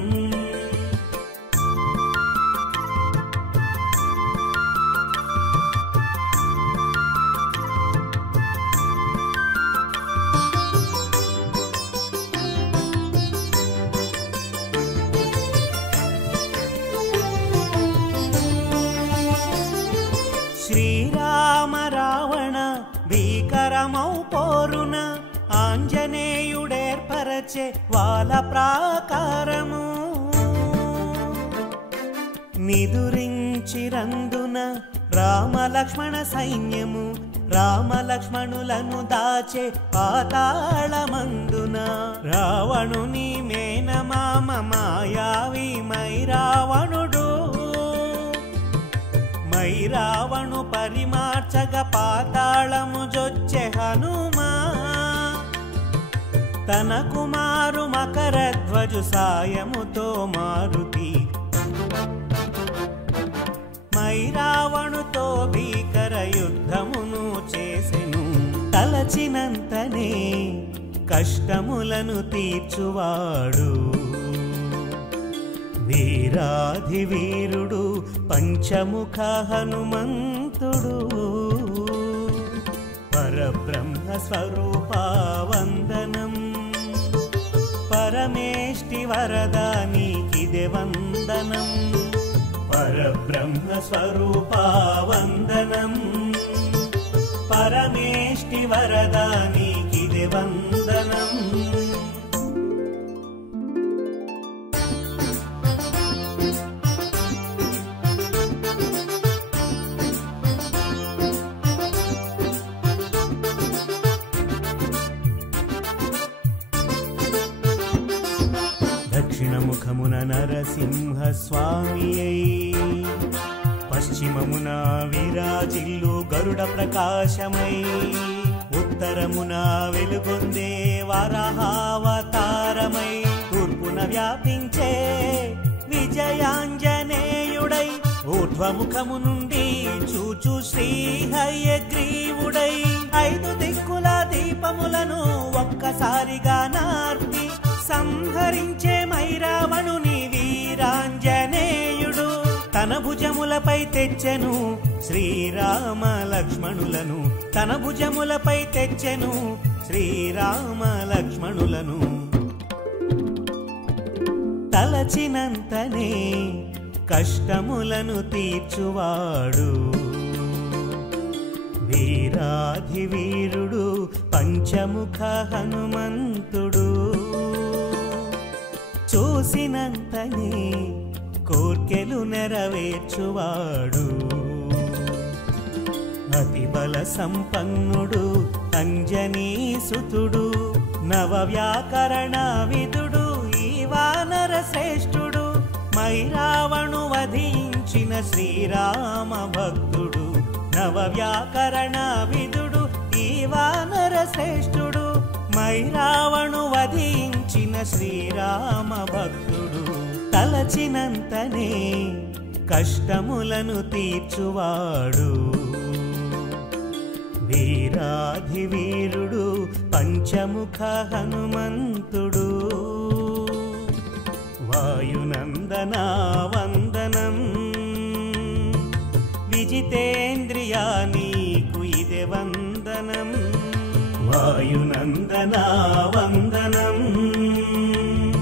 శ్రీరామ రావణ భీకరమౌ పోరున, ఆంజనేయుడేర్పరచే వాళ్ళ ప్రాకారము. నిదురించిరందున రామ లక్ష్మణ సైన్యము, రామ లక్ష్మణులను దాచే పాతాళమందున. రావణుని మేనమామ మాయావి మైరావణుడు, మైరావణు పరిమార్చగ పాతాళము జొచ్చె హనుమా. తన కుమారు మకరధ్వజు సాయముతో మారుతి, మైరావణుతో భీకర యుద్ధమును చేసెను. తలచినంతనే కష్టములను తీర్చువాడు వీరాధివీరుడు పంచముఖ హనుమంతుడు. పరబ్రహ్మ స్వరూపా వందనం, పరమేష్టి వరదా నీకిదే వందనం. పరబ్రహ్మ స్వరూపా వందనం, పరమేష్టి వరదా నీకిదే వందనం. దక్షిణముఖమున నరసింహ స్వామియై పశ్చిమమున విరాజిల్లు గరుడ ప్రకాశమై ఉత్తరమున వెలుగొందే వరాహావతారమై తూర్పున వ్యాపించే విజయాంజనేయుడై ఊర్ధ్వముఖము నుండి చూచు శ్రీ హయగ్రీవుడై 5 దిక్కుల దీపములను ఒక్కసారిగా నార్పి సంహరించే మైరావణుని వీరాంజనేయుడు తన భుజములపై తెచ్చెను శ్రీరామ లక్ష్మణులను తన భుజములపై తెచ్చెను శ్రీరామ లక్ష్మణులను తలచినంతనే కష్టములను తీర్చువాడు వీరాధివీరుడు పంచముఖ హనుమంతుడు చూసినంతనే కోర్కెలు నెరవేర్చువాడు అతి బల సంపన్నుడు అంజనీసుతుడు నవ వ్యాకరణ విదుడు ఈ వానర శ్రేష్ఠుడు మైరావణు వధించిన శ్రీరామ భక్తుడు నవ వ్యాకరణ విదుడు ఈ వానర శ్రేష్ఠుడు మైరావణు వధించిన శ్రీరామ భక్తుడు తలచినంతనే కష్టములను తీర్చువాడు వీరాధివీరుడు పంచముఖ హనుమంతుడు